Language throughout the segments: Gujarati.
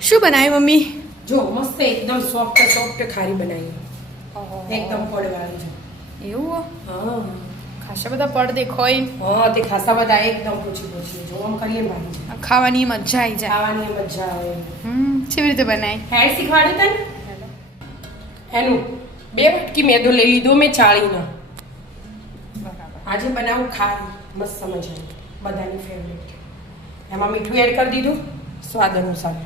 શું બનાવ્યું મમ્મી? જો મસ્ત એકદમ સોફ્ટ ખારી બનાવી. એકદમ પડવાળી છે. એવું? હા ખાસા બધા પડ દેખાય. હા તે ખાસા બધા એકદમ પૂછી જો આમ કરીએ ભાઈ ખાવાની મજા આવી જાય. ખાવાની મજા આવે. કેવી રીતે બનાવી? હેડ શીખવાડ્યું તને એનું 2 વાટકી મેદો લઈ લીધો મેં ચાળીને. આજે બનાવું ખારી મસ્ત મજા બધાની ફેવરેટ. એમાં મીઠું એડ કરી દીધું સ્વાદ અનુસાર.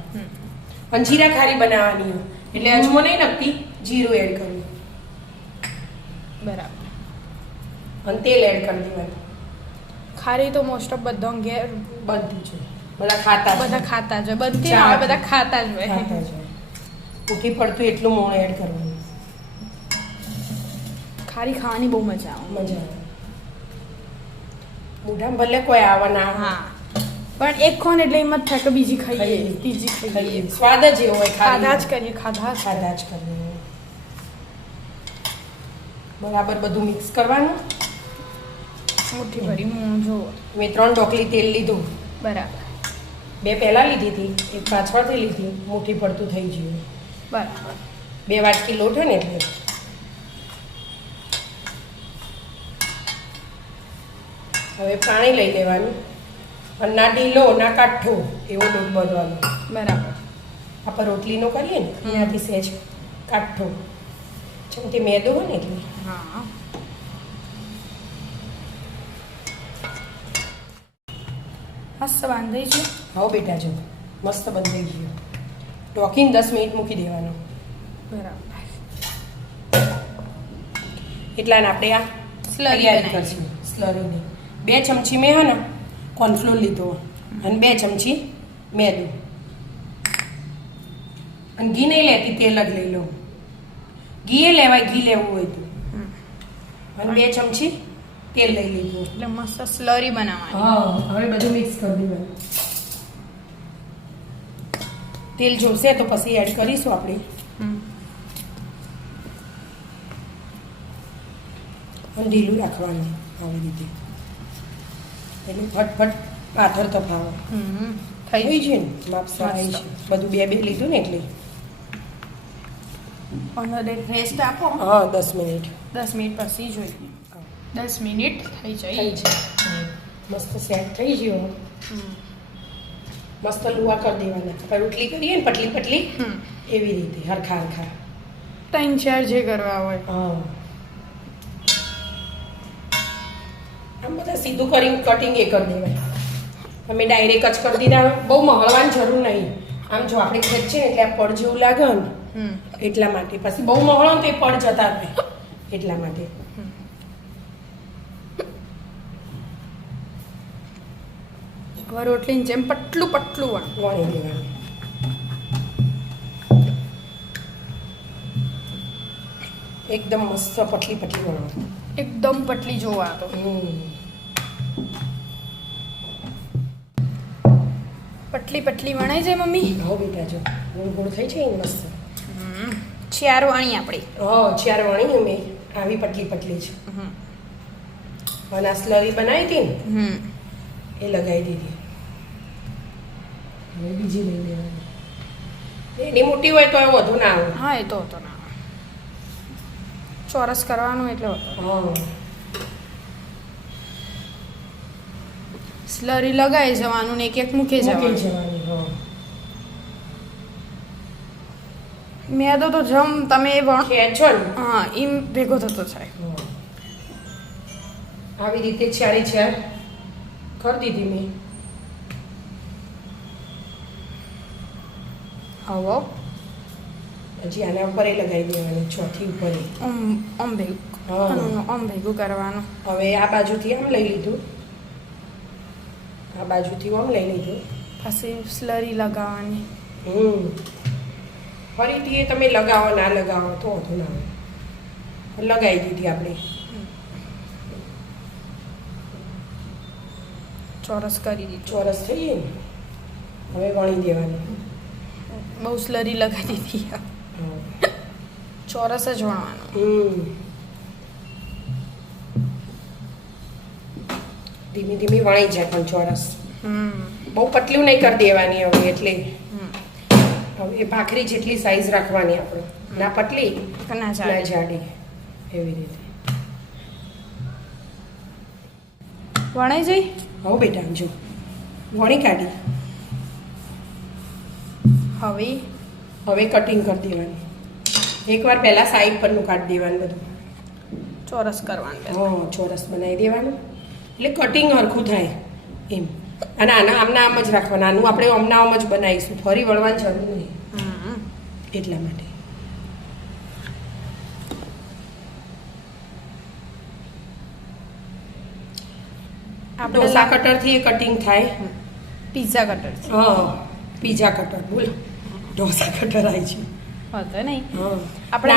અને જીરા ખારી બનાવવાની એટલે અજમો નહીં નાખતી, જીરું એડ કરવું. બરાબર. અને તેલ એડ કરી દેવાનું. ખારી તો મોસ્ટ ઓફ બધા ઘેર બધું છે, બધા ખાતા જ હોય. બધી ના હોય, બધા ખાતા જ હોય. ઉઠી પડતું એટલું મોણ એડ કરવાનું. ખારી ખાવાની બહુ મજા આવે. મોઢામાં ભલે કોઈ આવે ના. હા, પણ એક ખોન એટલે એમ જ થાય કે બીજી ખાઈએ, ત્રીજી ખાઈએ. સ્વાદ જ એવો હોય. ખાધા જ કરીએ. બરાબર બધું મિક્સ કરવાનું. મુઠ્ઠી ભરી મૂળ જો. મેં 3 ઢોકલી તેલ લીધું. બરાબર. 2 પહેલા લીધી હતી, એક પાછળથી લીધી. મુઠ્ઠી પડતું થઈ ગયું. બરાબર. 2 વાટકી લોટ હોય ને એટલે. હવે પાણી લઈ લેવાનું અને ના ઢીલો ના કાઠો એવો લોટ બાંધવાનો. બરાબર. આપણે રોટલીનો કરીએ ને એનાથી સહેજ કાઠો. જેમ કે મેદો હોય ને એટલે. હા. મસ્ત બાંધાઈ છે. હા બેટા જો મસ્ત બંધાઈ ગયું. ઢોકીને 10 મિનિટ મૂકી દેવાનું. બરાબર. એટલાને આપણે આ સ્લરી કરશું. સ્લરીની 2 ચમચી મેં હે ને કોર્નફ્લોર લીધો અને 2 ચમચી મેદો. અને ઘી નહીં લેતી, તેલ જ લઈ લો. ઘી લેવાય, ઘી લેવું હોય તો. અને 2 ચમચી તેલ લઈ લીધું. એટલે મસ્ત સ્લરી બનાવવાની. હા, હવે બધું મિક્સ કરી દેવાનું. તેલ જોશે તો પછી એડ કરીશું આપણે. અને ઢીલું રાખવાનું આવી રીતે. એટલે ફટફટ પાથર તો ફાવે. થઈ છે ને માપસા આવી છે. બધું 2 લીધું ને એટલે. રેસ્ટ આપો. હા 10 મિનિટ. 10 મિનિટ પછી જોઈએ. 10 મિનિટ થઈ જાય. મસ્ત સેટ થઈ ગયો. મસ્ત લુવા કરી દેવાના. આપણે રોટલી કરીએ ને પટલી એવી રીતે હરખા 3-4 જે કરવા હોય. હા, આમ બધા સીધું કરીને કટિંગ એ કરી દેવાય. અમે ડાયરેક્ટ જ કરી દીધા. બહુ મહળવાની જરૂર નહીં. આમ જો આપણે ખેંચીએ ને એટલે આ પડ જેવું લાગે ને એટલા માટે. પછી બહુ મહળો ને તો એ પડ જતા રહે એટલા માટે. રોટલીની જેમ પટલું વણી દેવાનું. એકદમ મસ્ત પટલી વણવાનું. એકદમ પટલી જોવા તો. પટલી વણાઈ જાય મમ્મી. હા બેટા જો ગોળ થઈ જાય ને મસ્ત. 4 વાણી આપણે. હા 4 વાણી અમે આવી પટલી છે. અને આ સ્લરી બનાવી હતી ને એ લગાવી દીધી. હવે બીજી લઈ લેવાની. એની મોટી હોય તો એ વધુ ના આવે. હા એ તો હતો ના. ચોરસ કરવાનું એટલે હા સ્લરી લગાવી જવાનું ને એક મૂકી જવાનું. હા મેદો તો જમ તમે ખેંચો ને. હા એમ ભેગો થતો થાય. આવી રીતે 4 કરી દીધી મેં. હવે હજી આના ઉપર લગાવી દેવાની. ચોથી ઉપર આમ ભેગું કરવાનું. હવે આ બાજુથી આમ લઈ લીધું, આ બાજુથી આમ લઈ લીધું. પછી સ્લરી લગાવવાની. ફરીથી એ તમે લગાવો ના લગાવો તો વધુ ના આવે. લગાવી દીધી આપણે. ચોરસ કરી દીધું. ચોરસ થઈ ને હવે વણી દેવાની. બહુ સ્લરી લગાવી દીધી. ચોરસ જ વણવાનું. ધીમી વણાઈ જાય પણ ચોરસ. બહુ પતલું નહીં કરી દેવાની હવે એટલે હવે એ ભાખરી જેટલી સાઈઝ રાખવાની આપણે, ના પતલી ના ના જાડી. જાડી, એવી રીતે. વણાઈ જઈ. હવે બેટા જો વણી કાઢી, હવે હવે કટિંગ કરી દેવાની. એકવાર પહેલાં સાઈડ પરનું કાઢી દેવાનું બધું. ચોરસ કરવાનું પહેલા. હા, ચોરસ બનાવી દેવાનું એટલે કટિંગ હરખું થાય એમ. અને આના આમના આમ જ રાખવાના, આનું આપણે આમના આમ જ બનાવીશું, ફરી વળવાની જરૂર નહીં. હમ. એટલા માટે આપણે ઢોસા કટરથી એ કટિંગ થાય. પિઝા કટર છે. હા, પીઝા કટર બોલો, ઢોસા કટર આવી છે. હતો નહીં. હા, આપણે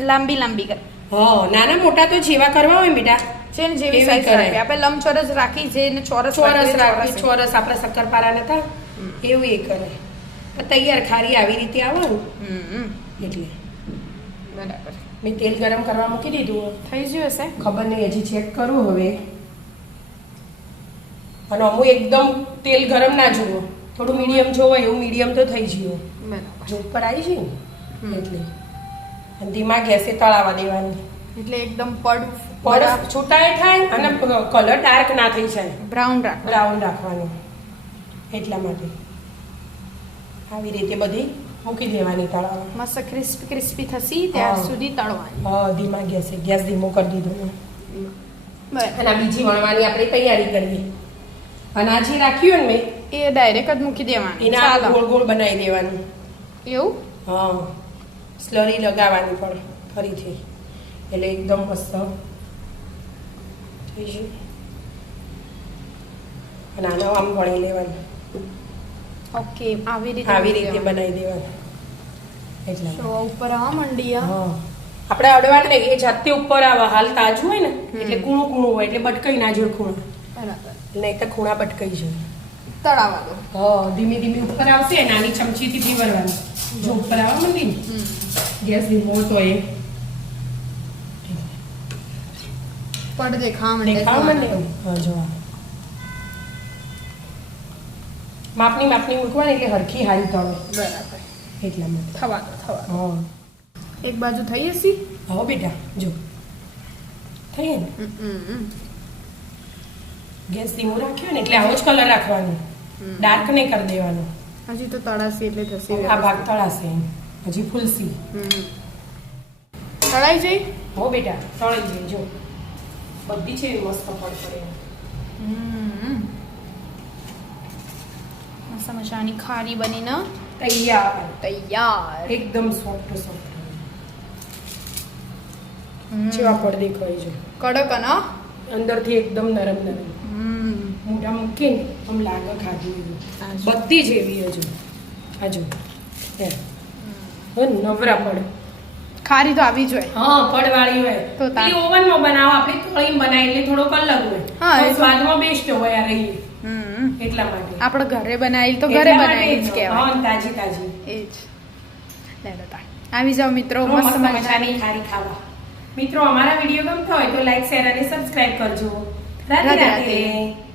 લાંબી લાંબી કર. હા, નાના મોટા તો જેવા કરવા હોય ને બેટા, છે ને જેવી એવી સાઈઝ કરાય. રાખી આપણે લંબચોરસ રાખી છે ને ચોરસ ચોરસ રાખી, રાખી ચોરસ આપણે શક્કરપારા નતા એવું એ કરે. પણ તૈયાર ખારી આવી રીતે આવે ને હમ. એટલે બરાબર. મેં તેલ ગરમ કરવા મૂકી દીધું. થઈ ગયું હશે. ખબર નહીં, હજી ચેક કરું હવે. અને અમુક એકદમ તેલ ગરમ ના જોવો, થોડું મીડિયમ જોવો, એવું મીડિયમ તો થઈ ગયું. બરાબર. જો ઉપર આવી છે ને એટલે. અને ધીમા ગેસે તળાવા દેવાની. એટલે એકદમ પડ પર છૂટાય થાય અને કલર ડાર્ક ના થઈ જાય. બ્રાઉન રાખ. બ્રાઉન રાખવાનું, એટલા માટે આવી રીતે બધી મૂકી દેવાની તળાવા. મસ્ત ક્રિસ્પી ક્રિસ્પી થશે ત્યાં હા. સુધી તળવાની. હા, ધીમા ગેસે, ગેસ ધીમો કરી દીધો. બરાબર. અને આ બીજી વણવાની આપણે તૈયારી કરીએ. અને આ જે રાખ્યું ને મેં, એ ડાયરેક્ટ જ મૂકી દેવાની. એના ચાલો. ગોળ ગોળ બનાવી દેવાનું. એવું. હા, સ્લરી લગાવવાની પણ ફરીથી, એટલે એકદમ મસ્ત થઈ જાય. અને આનો આમ વણી લેવાનું, ઓકે આવી રીતે આવી મૂકી રીતે દેવાનું. બનાવી દેવાનું. એટલા તો ઉપર આવા મંડિયા. હા, આપણે અડવાનું નહીં, એ જાતે ઉપર આવે. હાલ તાજું હોય ને એટલે કૂણું કૂણું હોય, એટલે બટકાઈ ના જોઈએ ખૂણા, બરાબર. નહીં તો ખૂણા બટકાઈ જાય. તળાવા દો. હા, ધીમે ધીમે ઉપર આવશે, નાની ચમચીથી ફેરવવાનું. જો ઉપર આવવા માંડી ને ગેસ ધીમો તો એ પડ દેખાવા માંડે. દેખાવા માંડે. હા, જો આ. માપની માપની મૂકવાની એટલે હરખી હારી તળે, બરાબર. એટલા માટે. થવા દો થવા દો. હા, એક બાજુ થઈ હશે. હવે બેટા જો થઈ ને. ગેસ ધીમો રાખ્યો ને એટલે આવો જ કલર રાખવાનો, ડાર્ક નહીં કરી દેવાનો. હજી તો તળાશે એટલે થશે. આ ભાગ તળાશે, હજી ફૂલસી. તળાઈ જઈ. હો બેટા તળી જાય. જો બધી છે એવી મસ્ત પડે. મસ્ત મજાની ખારી બનીને તૈયાર, તૈયાર. એકદમ સોફ્ટ સોફ્ટ. જેવા પડ દેખાય છે, કડક અને અંદરથી એકદમ નરમ નરમ. મોઢા મૂકીને આમ લાગે ખાધી એવી. બધી જ એવી હજુ હજુ નવરા પડ. ખારી તો આવી જોઈએ. હા, પડવાળી હોય તો તા- પેલી ઓવનમાં બનાવો, આપણે તળીને બનાવીએ એટલે થોડોક અલગ હોય. હા, એ પણ તો- સ્વાદમાં બેસ્ટ હોય આ રહી, એટલા માટે. આપણે ઘરે બનાવી તો ઘરે એટલા માટે બનાવી જ જ. કહેવાય. હા, તાજી તાજી. એ જ. લેડો તા. આવી જાઓ મિત્રો, મસ્ત મસ્ત મજાની મજાની ખારી ખાવા. મિત્રો, અમારા વિડીયો ગમતા હોય તો લાઈક, શેર અને સબસ્ક્રાઇબ કરજો. રાધે રાધે રાધે.